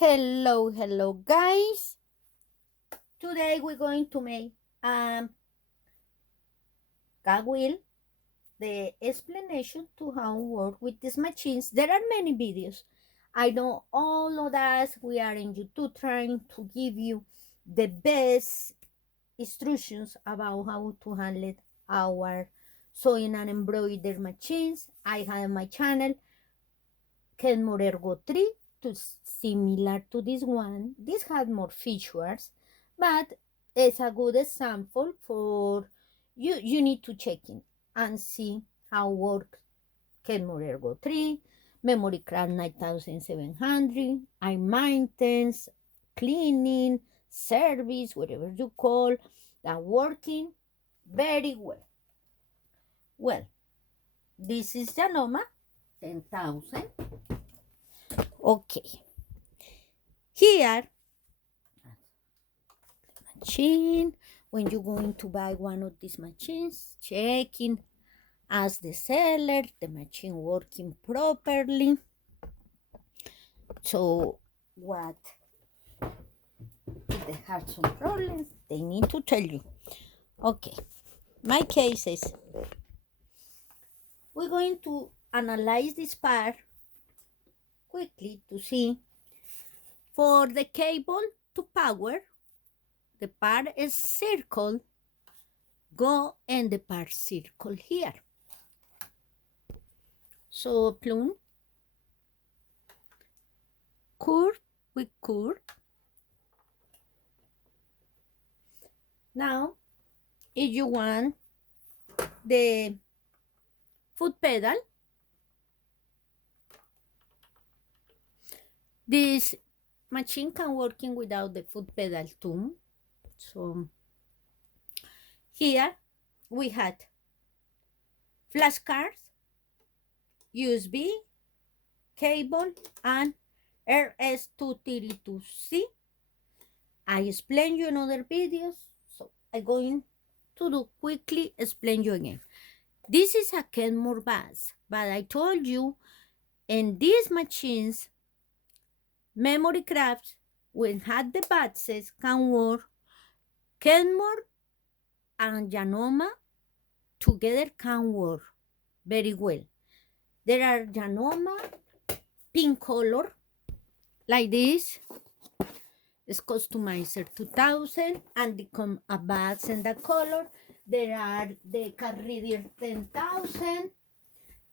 Hello guys. Today we're going to make a wheel, the explanation to how to work with these machines. There are many videos. I know all of us, we are in YouTube trying to give you the best instructions about how to handle our sewing and embroidery machines. I have my channel Kenmore Ergo 3 to similar to this one. This has more features, but it's a good example for you. You need to check in and see how work Kenmore Ergo 3, Memory Craft 9700, I maintenance, cleaning, service, whatever you call that working very well. Well, this is Janoma 10,000. Okay. Here, machine, when you're going to buy one of these machines, checking as the seller, the machine working properly. So what if they have some problems, they need to tell you. Okay, my case is we're going to analyze this part quickly to see for the cable to power, the part is circle, go in the part circle here. So plumb, curve with curve. Now, if you want the foot pedal, this machine can working without the foot pedal too. So here we had flashcards, USB, cable, and RS232C. I explain you in other videos, so I'm going to do quickly explain you again. This is a Kenmore bus, but I told you in these machines, memory crafts, when had the buses can work, Kenmore and Janoma together can work very well. There are Janoma pink color, like this. It's customizer 2000 and become a bus in the color. There are the card reader 10,000.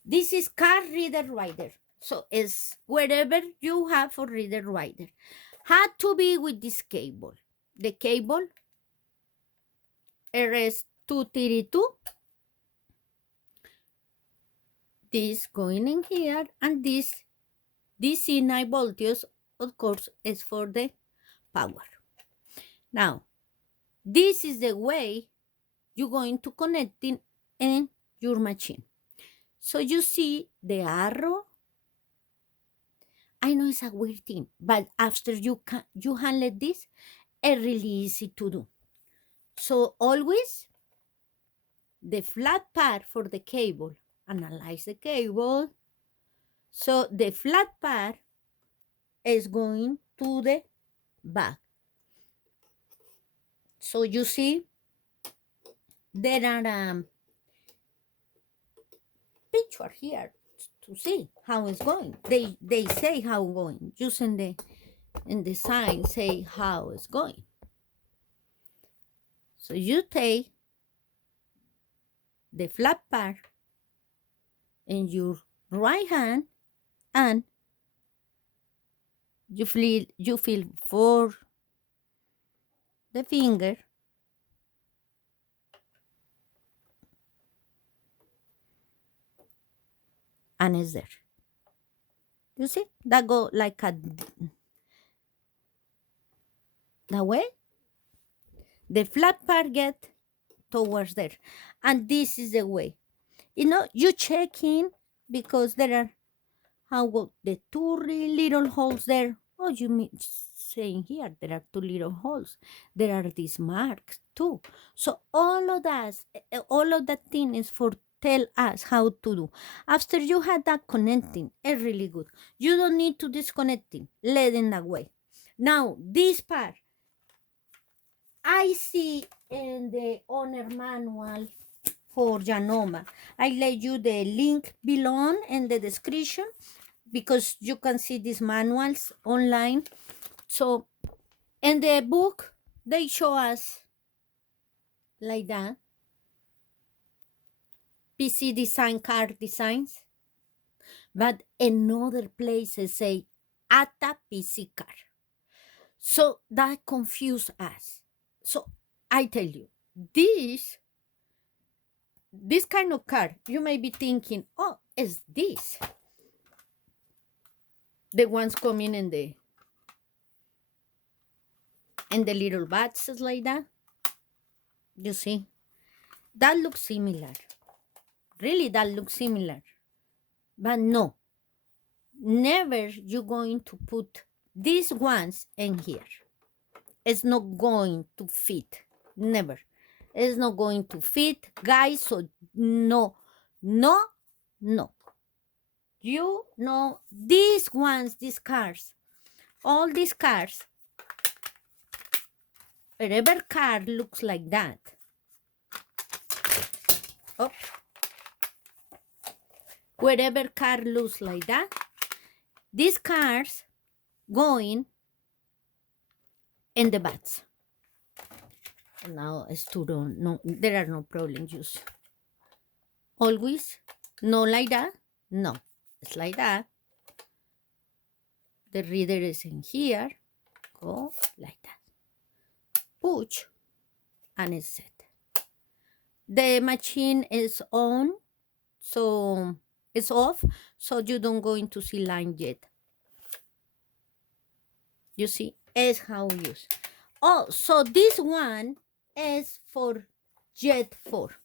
This is card reader rider. So it's wherever you have for reader rider. Had to be with this cable. The cable RS232. This going in here, and this DC 9 volts, of course, is for the power. Now, this is the way you're going to connect it in your machine. So you see the arrow. I know it's a weird thing, but after you handle this, it's really easy to do. So always the flat part for the cable. Analyze the cable. So the flat part is going to the back. So you see there are picture here to see how it's going. They say how it's going. Using the sign say how it's going. So you take the flat part in your right hand and you feel for the finger and it's there. You see that go like a that way. The flat part get towards there, and this is the way. You check in because there are how go the two little holes there. Oh, you mean saying here there are two little holes. There are these marks too. So all of that thing is for tell us how to do. After you had that connecting, it's really good. You don't need to disconnect it. Let it that way. Now, this part, I see in the owner manual for Janoma. I let you the link below in the description because you can see these manuals online. So in the book, they show us like that. PC design, car designs. But in other places say ATA PC car. So that confused us. So I tell you, this kind of car, you may be thinking, oh, is this the ones coming in the little boxes like that? You see, that looks similar. Really, that looks similar. But no, never you're going to put these ones in here. It's not going to fit. Never. It's not going to fit, guys. So no, no, no. You know these ones, these cars, all these cars, wherever car looks like that. Oh, wherever car looks like that, these cars going in the bats. Now student, no, there are no problems. Use always no like that. No, it's like that. The reader is in here. Go like that. Push and it's set. The machine is on, so it's off, so you don't going to see line yet. You see, is how we use. Oh, so this one is for jet 4.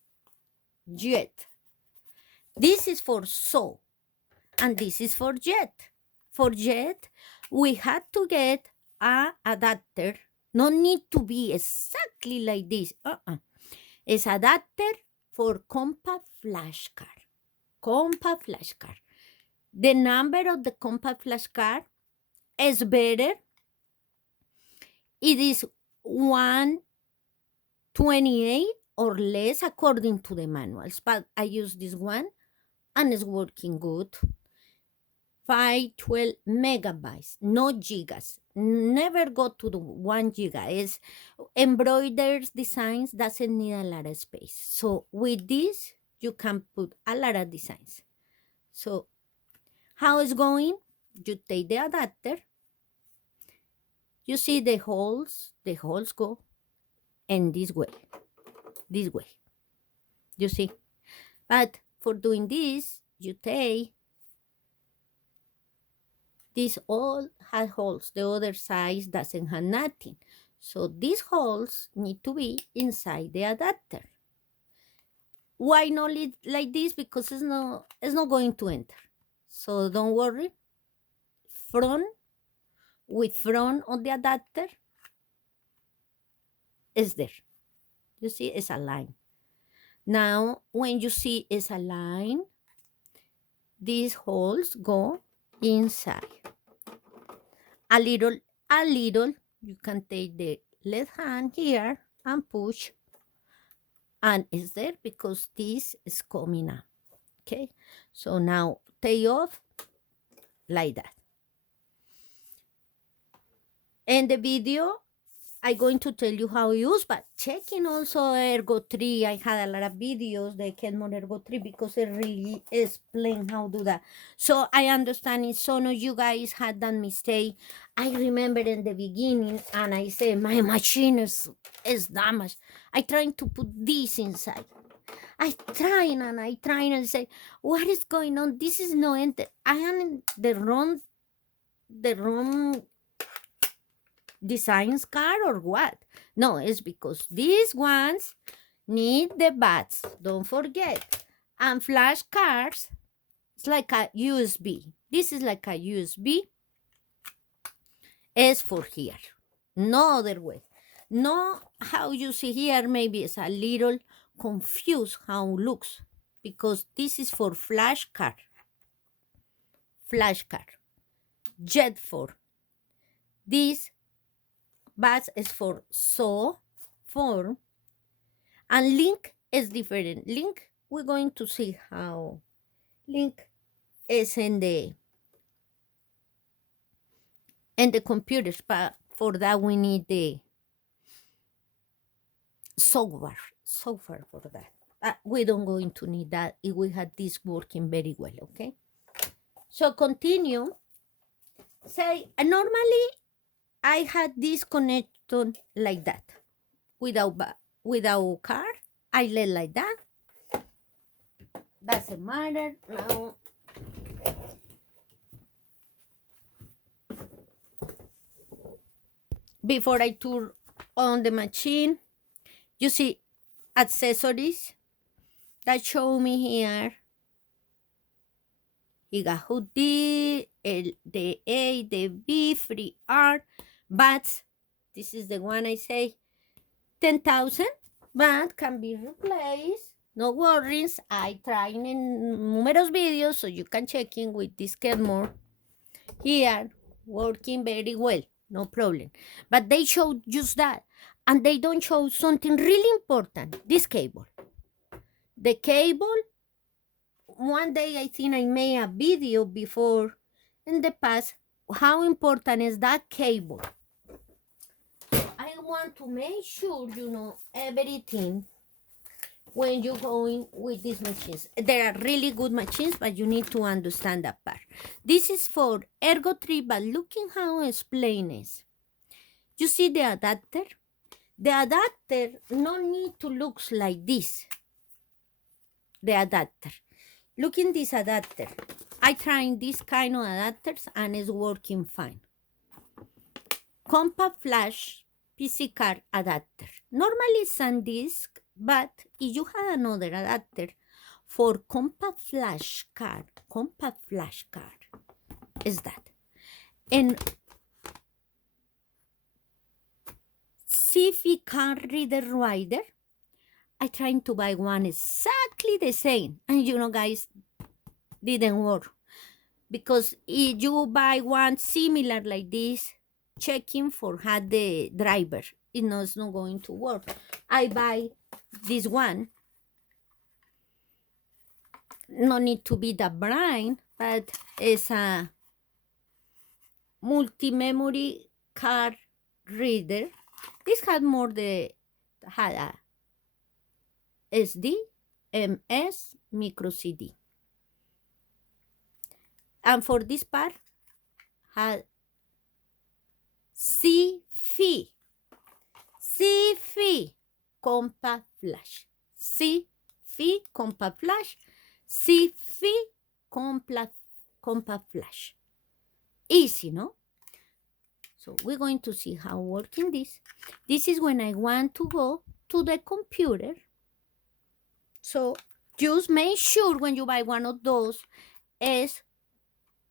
Jet. This is for saw. And this is for jet. For jet, we had to get a adapter. No need to be exactly like this. It's adapter for compact flash card. Compact flash card. The number of the compact flash card is better. It is 128 or less according to the manuals, but I use this one and it's working good. 512 megabytes, no gigas. Never go to the 1 giga. It's embroidered designs doesn't need a lot of space. So with this, you can put a lot of designs. So how it's going? You take the adapter. You see the holes go in this way. You see? But for doing this, you take this all has holes. The other side doesn't have nothing. So these holes need to be inside the adapter. Why not like this? Because it's not going to enter. So don't worry. Front of the adapter is there. You see, it's a line. Now, when you see it's a line, these holes go inside. A little, you can take the left hand here and push, and it's there because this is coming up. Okay, so now take off like that. In the video, I'm going to tell you how to use, but checking also Ergo 3. I had a lot of videos, the Kenmore Ergo 3, because it really explain how to do that. So I understand if some of you guys had that mistake. I remember in the beginning, and I say, my machine is damaged. I trying to put this inside. I trying and say, what is going on? This is no enter. I am in the wrong designs card or what? No, it's because these ones need the bats. Don't forget. And flash cards, it's like a USB. This is like a USB. It's for here. No other way. No, how you see here, maybe it's a little confused how it looks because this is for flash card. Flash card. Jet 4. This Bus is for so, form, and link is different. Link, we're going to see how link is in the computers, but for that we need the software for that. We don't going to need that if we had this working very well, okay? So continue. Say, normally I had this connection like that. Without card, I let like that. Doesn't matter. Now, before I turn on the machine, you see accessories that show me here. You got hoodie, the A, the B, free art, but this is the one I say 10,000, but can be replaced. No worries. I tried in numerous videos, so you can check in with this more here, working very well, no problem. But they show just that, and they don't show something really important. This cable, the cable. One day I think I made a video before in the past. How important is that cable? I want to make sure you know everything when you're going with these machines. They are really good machines, but you need to understand that part. This is for Ergo 3, but looking how I explain is. You see the adapter? The adapter no need to look like this. The adapter. Look in this adapter. I tried this kind of adapters and it's working fine. Compact flash PC card adapter. Normally it's on disk, but if you have another adapter for compact flash card is that. And CV card reader rider, I tried to buy one exactly the same. And you know, guys, didn't work. Because if you buy one similar like this, checking for had the driver, it's not going to work. I buy this one. No need to be that blind, but it's a multi-memory card reader. This had more had a SD, MS, micro CD. And for this part, had CFI, compact flash, CFI compact flash, CFI compact flash. Easy, no? So we're going to see how working this. This is when I want to go to the computer. So just make sure when you buy one of those is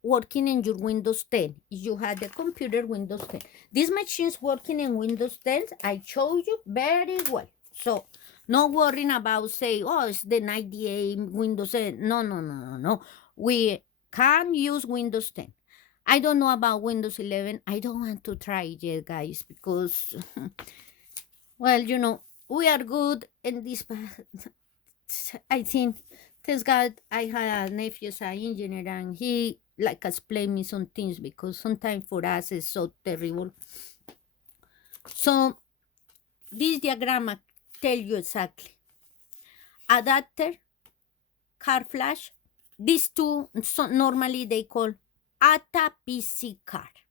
working in your Windows 10. If you have the computer Windows 10. This machine is working in Windows 10. I showed you very well. So no worrying about say, oh, it's the 98 Windows 10. No. We can use Windows 10. I don't know about Windows 11. I don't want to try it yet, guys, because, well, you know, we are good in this. I think, thank God, I had a nephew as an engineer, and he like explained me some things because sometimes for us it's so terrible. So this diagram tell you exactly. Adapter, card flash. These two, so normally they call ATA PC card.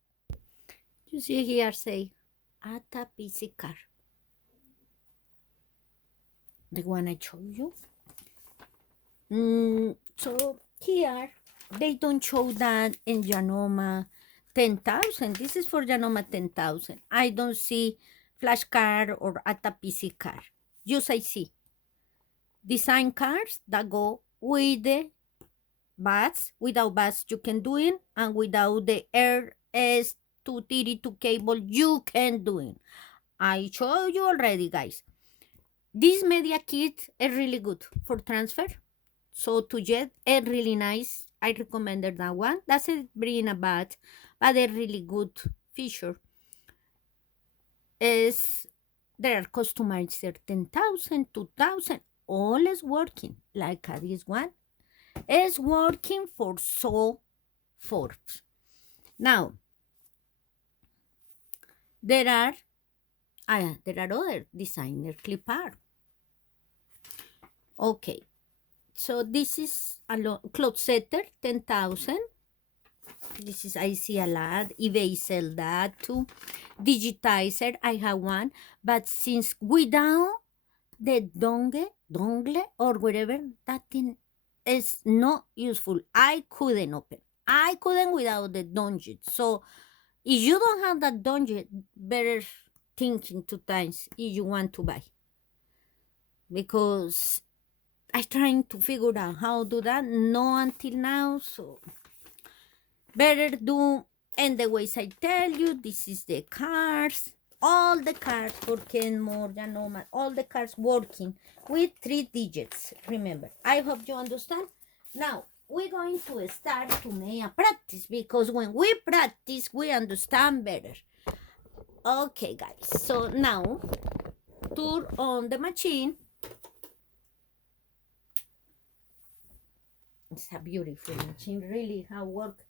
You see here say ATA PC card. The one I showed you. So here they don't show that in Janome 10,000. This is for Janome 10,000. I don't see flash card or ATA PC card. Just I see design cards that go with the bats. Without bats you can do it, and without the RS232 cable you can do it. I showed you already, guys. This media kit is really good for transfer. So to get a really nice, I recommended that one. Doesn't bring a bad, but a really good feature. is there are customizer 10,000, 2,000, all is working. Like this one is working for so forth. Now there are other designer clip art. Okay, so this is a cloth setter 10,000. This is I see a lot. eBay sell that too. Digitizer I have one, but since without the dongle or whatever, that thing is not useful. I couldn't open. I couldn't without the dongle. So if you don't have that dongle, better thinking 2 times if you want to buy, because I trying to figure out how to do that. No, until now. So better do. And the ways I tell you, this is the cards. All the cards for Kenmore, Janome, all the cards working with 3 digits. Remember, I hope you understand. Now, we're going to start to make a practice, because when we practice, we understand better. Okay, guys. So now, turn on the machine. It's a beautiful machine, really. How work,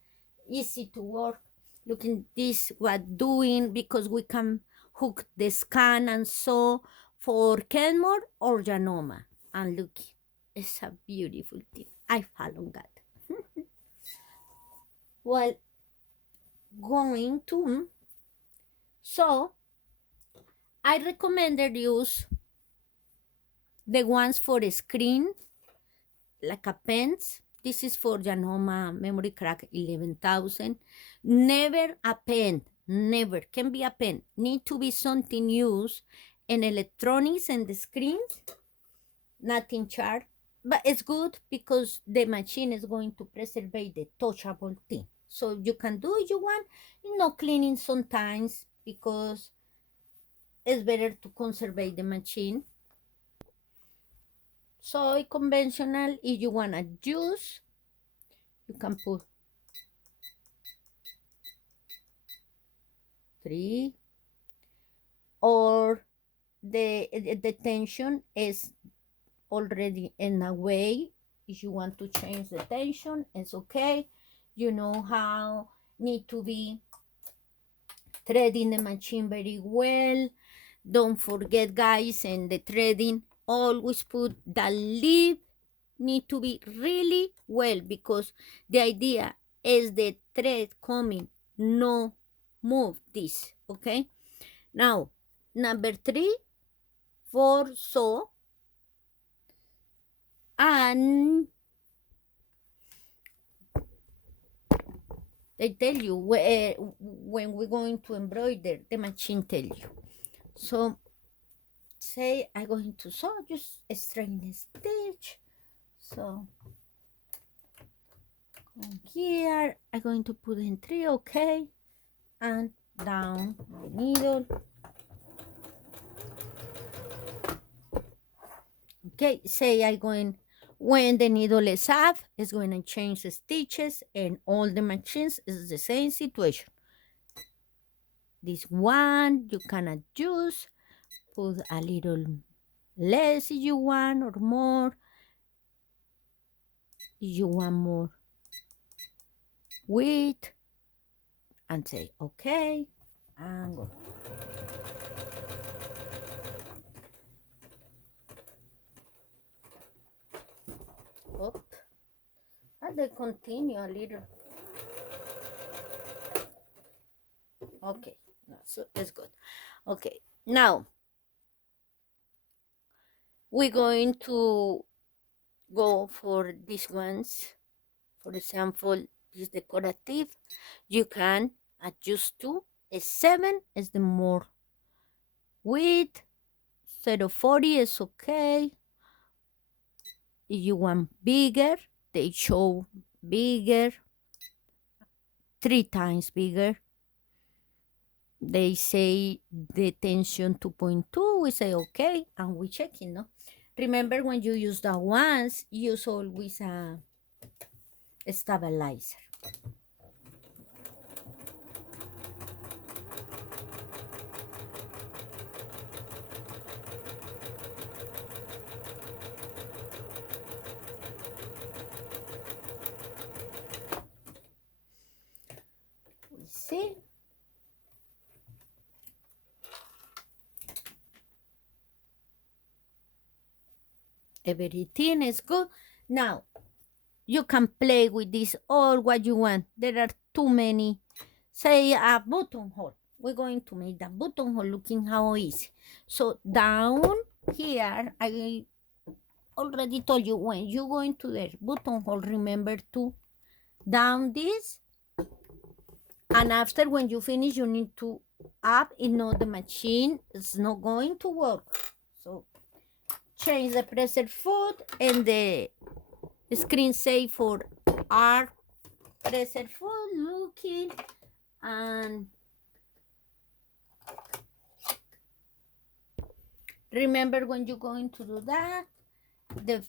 easy to work. Looking this, what doing, because we can hook the scan and so for Kenmore or Janome. And look, it's a beautiful thing. I follow that. Well, going to, so I recommended use the ones for a screen, like a pens. This is for Janome Memory Crack 11,000. Never a pen. Never. Can be a pen. Need to be something used in electronics and the screens. Nothing sharp. But it's good because the machine is going to preserve the touchable thing. So you can do if you want. Cleaning sometimes, because it's better to conserve the machine. So conventional, if you want to use, you can put 3, or the tension is already in a way. If you want to change the tension, it's okay. You know how need to be threading the machine very well. Don't forget, guys, in the threading, always put the lip need to be really well, because the idea is the thread coming, no move this. Okay, now number 3 for sew, and they tell you when we're going to embroider, the machine tell you. So say I'm going to sew, just straighten the stitch. So here I'm going to put in 3, okay, and down the needle. Okay, say I'm going, when the needle is up, it's going to change the stitches, and all the machines is the same situation. This one you can adjust, put a little less if you want, or more if you want more width, and say okay, and go. Up. And they continue a little. Okay, so that's good. Okay, now we're going to go for these ones. For example, this decorative, you can adjust to a 7 is the more width, 0.40 is okay. If you want bigger, they show bigger, 3 times bigger. They say the tension 2.2, we say okay, and we checking, no? Remember, when you use the ones, use always a stabilizer. see? Everything is good. Now, you can play with this all what you want. There are too many. Say a buttonhole. We're going to make the buttonhole looking how easy. So down here, I already told you when you go into the buttonhole, remember to down this. And after when you finish, you need to up. If not, the machine is not going to work. So change the pressure foot and the screen say for R pressure foot looking and remember when you're going to do that, the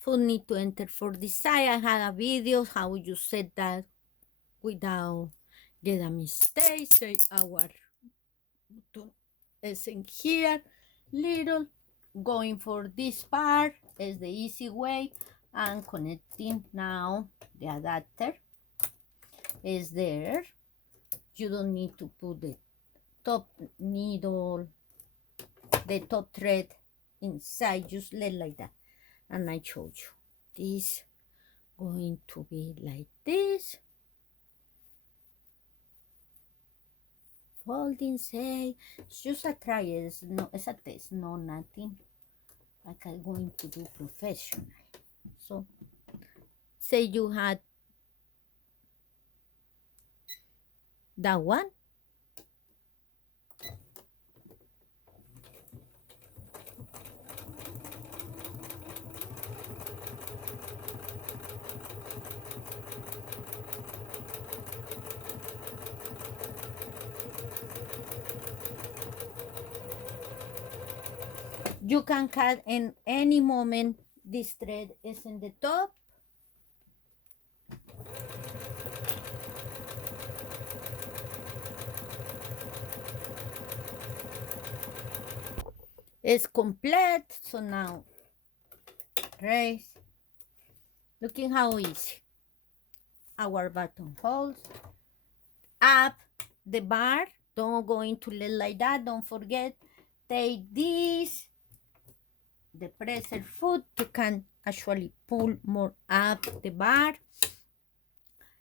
foot need to enter for this side. I had a video how you set that without get a mistake. Say our button is in here, little going for this part is the easy way and connecting now the adapter is there. You don't need to put the top needle, the top thread inside, just let like that. And I showed you this going to be like this. Folding, say, it's just a try, it's a test, no nothing like I'm going to do professional. So say you had that one. You can cut in any moment. This thread is in the top. It's complete. So now raise. Looking how easy. Our button holds up the bar. Don't go into it like that. Don't forget. Take this. The pressure foot, you can actually pull more up the bar.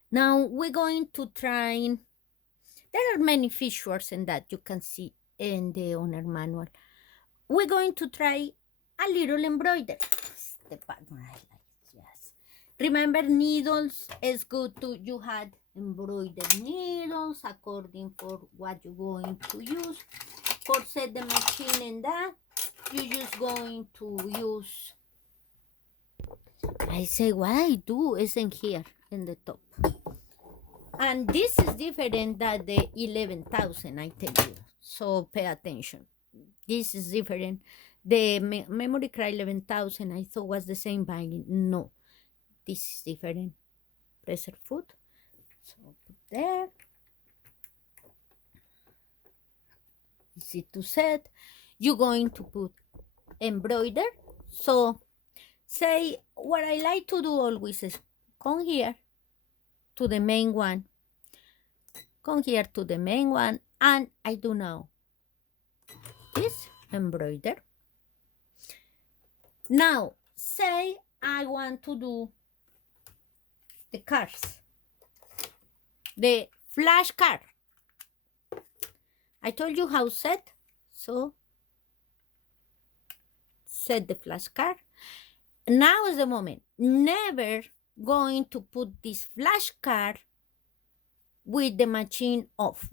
Now we're going to try, there are many features in that you can see in the owner manual. We're going to try a little embroidery. The pattern I like, yes. Remember needles is good to, you had embroidered needles according for what you're going to use. For set the machine in that, you're just going to use, I say what I do isn't here in the top. And this is different than the 11,000 I tell you. So pay attention. This is different. The memory cry 11,000 I thought was the same binding. No, this is different. Pressure foot. So put there. Easy to set. You're going to put embroider. So say what I like to do always is come here to the main one, come here to the main one, and I do now this embroider. Now say I want to do the cards, the flash card. I told you how set, so set the flash card. Now is the moment. Never going to put this flash card with the machine off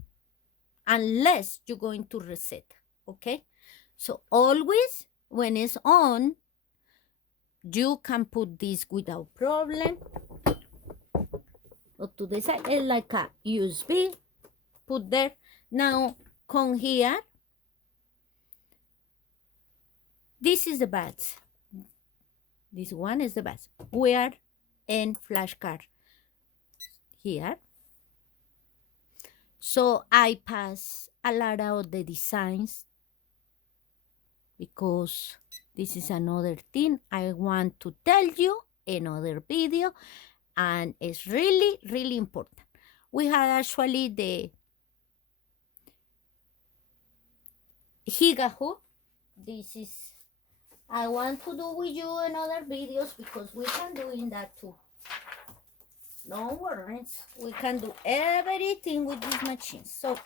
unless you're going to reset, okay? So always when it's on, you can put this without problem. Or to the side, it's like a USB, put there. Now come here. This is the bats. This one is the bats. We are in flashcard here. So I pass a lot of the designs because this is another thing I want to tell you, another video, and it's really, really important. We had actually the hula hoop. This is, I want to do with you in other videos because we can do in that too. No worries, we can do everything with this machine. So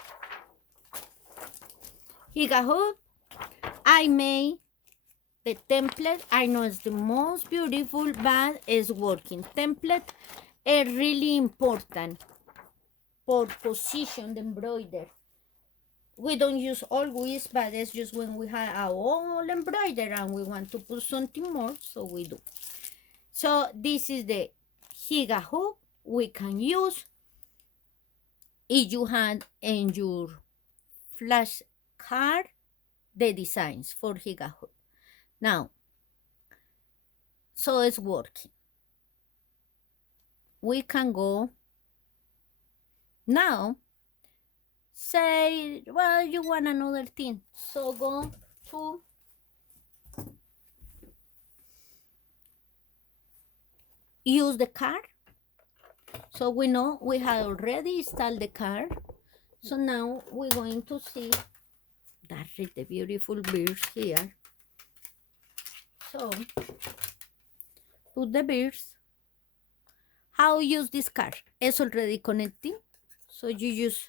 hula hoop, I made the template. I know it's the most beautiful, but it's working. Template is really important for position the embroider. We don't use always, but it's just when we have our all embroider and we want to put something more, so we do. So this is the hula hoop we can use if you had in your flash card the designs for hula hoop. Now, so it's working. We can go now. Say, well, you want another thing, so go to use the card. So we know we have already installed the card. So now we're going to see that is the beautiful bears here. So put the bears. How use this card? It's already connecting. So you use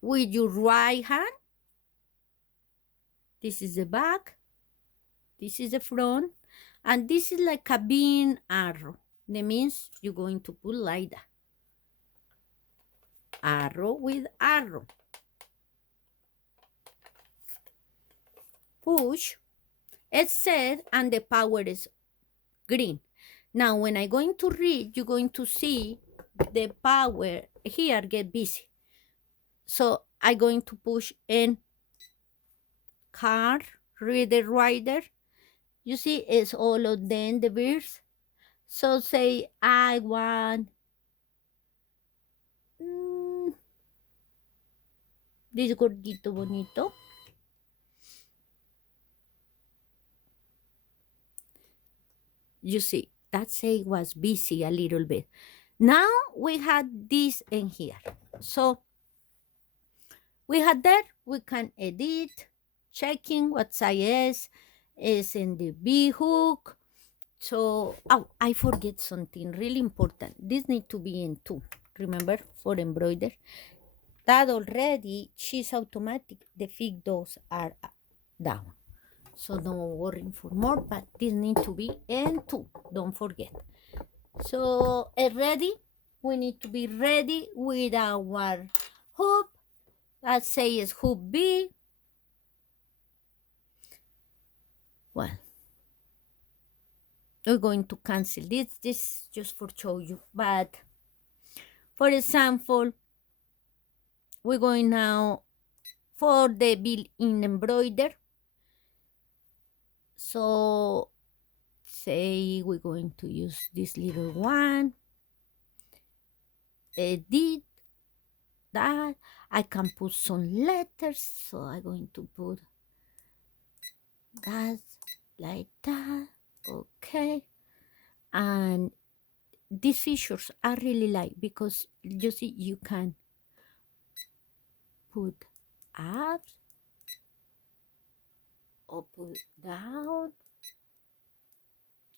with your right hand. This is the back. This is the front. And this is like a bean arrow. That means you're going to put like that. Arrow with arrow. Push. It's set and the power is green. Now when I'm going to read, you're going to see the power here get busy. So I'm going to push in card, reader, writer. You see, it's all of them, the bears. So say I want this gordito bonito. You see, that say was busy a little bit. Now we had this in here. So we had that, we can edit, checking what size is in the V hook. So, oh, I forget something really important. This need to be in 2, remember, for embroider. That already, she's automatic. The fig those are down. So don't worry for more, but this need to be in 2, don't forget. So ready, we need to be ready with our hoop. Let's say it's hoop B. Well, we're going to cancel this. This is just for show you. But for example, we're going now for the built-in embroider. So say we're going to use this little one. Edit that. I can put some letters. So I'm going to put that like that. Okay. And these features I really like because you see you can put up or put down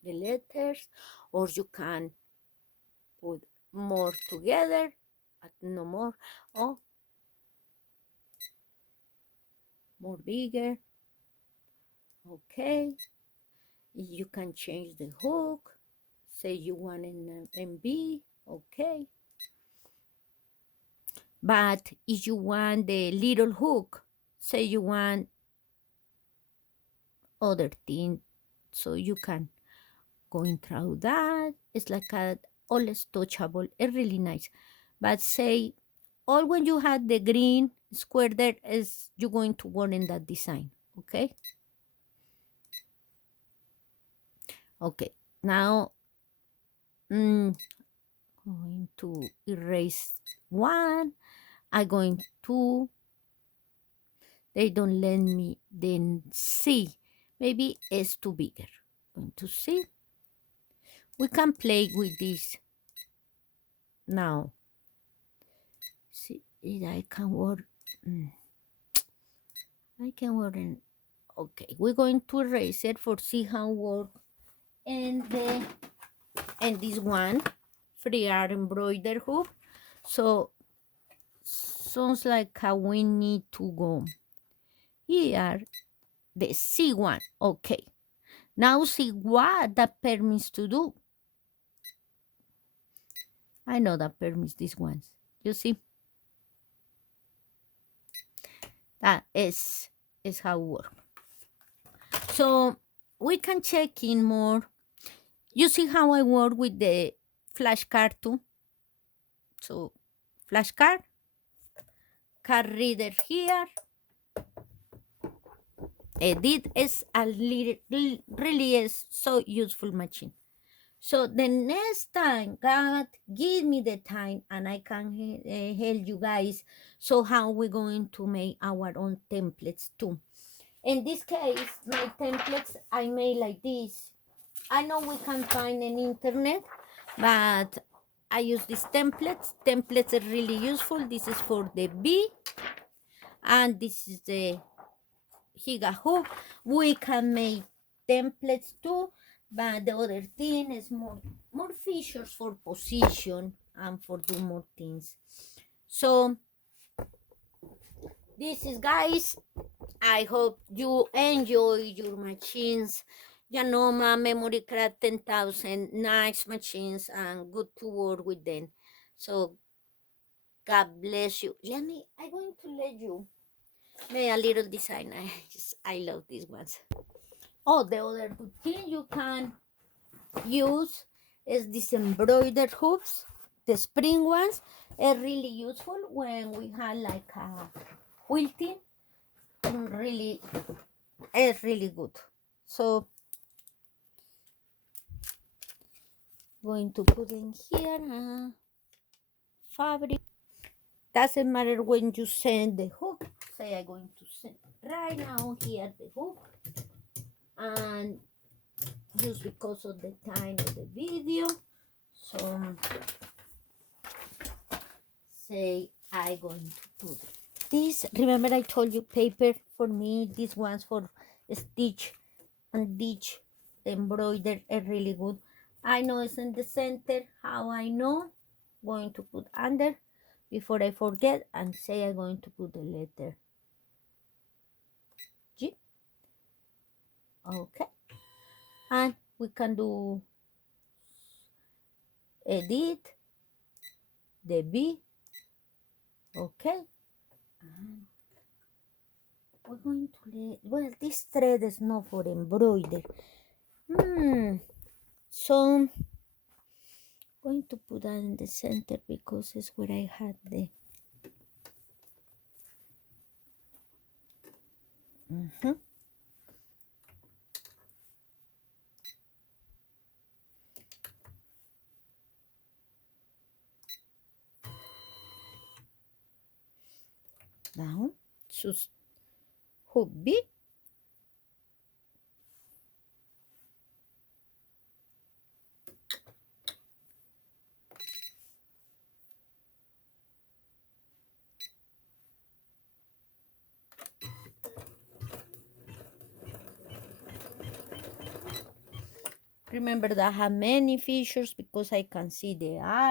the letters, or you can put more together, but no more, or more bigger. Okay, you can change the hook, say you want an MB, okay. But if you want the little hook, say you want other thing, so you can going through that. It's like a always touchable. It's really nice. But say all when you had the green square there is you're going to work in that design. Okay. Okay. Now going to erase one. I'm going to they don't let me then see. Maybe it's too bigger. Going to see. We can play with this now. See if I can work. I can work in. Okay, we're going to erase it for see how work. And this one free art embroider hoop. So sounds like we need to go here, the C one. Okay, now see what that permits to do. I know that permits these ones. You see, that is how it works. So we can check in more. You see how I work with the flashcard too. So flashcard, card reader here. Edit is a really is so useful machine. So the next time God give me the time and I can help you guys. So how we going to make our own templates too. In this case, my templates I made like this. I know we can find an internet, but I use these templates. Templates are really useful. This is for the B, and this is the Higa hoop. We can make templates too, but the other thing is more features for position and for do more things. So this is, guys, I hope you enjoy your machines. Janoma Memory Craft 10,000, nice machines and good to work with them. So God bless you. I'm going to let you make a little design. I love these ones. Oh, the other good thing you can use is these embroidered hoops. The spring ones are really useful when we have like a quilting. Really, it's really good. So going to put in here fabric. Doesn't matter when you send the hook. Say I'm going to send right now here the hook, and just because of the time of the video, so say I'm going to put this. Remember I told you paper for me. These ones for stitch and ditch embroidered are really good. I know it's in the center. How I know? Going to put under before I forget and say I'm going to put the letter G. Okay, and we can do edit the B. Okay, and we're going to well, this thread is not for embroidery. So I'm going to put that in the center because it's where I had the down. Choose hook B. Remember that I have many features because I can see the eye.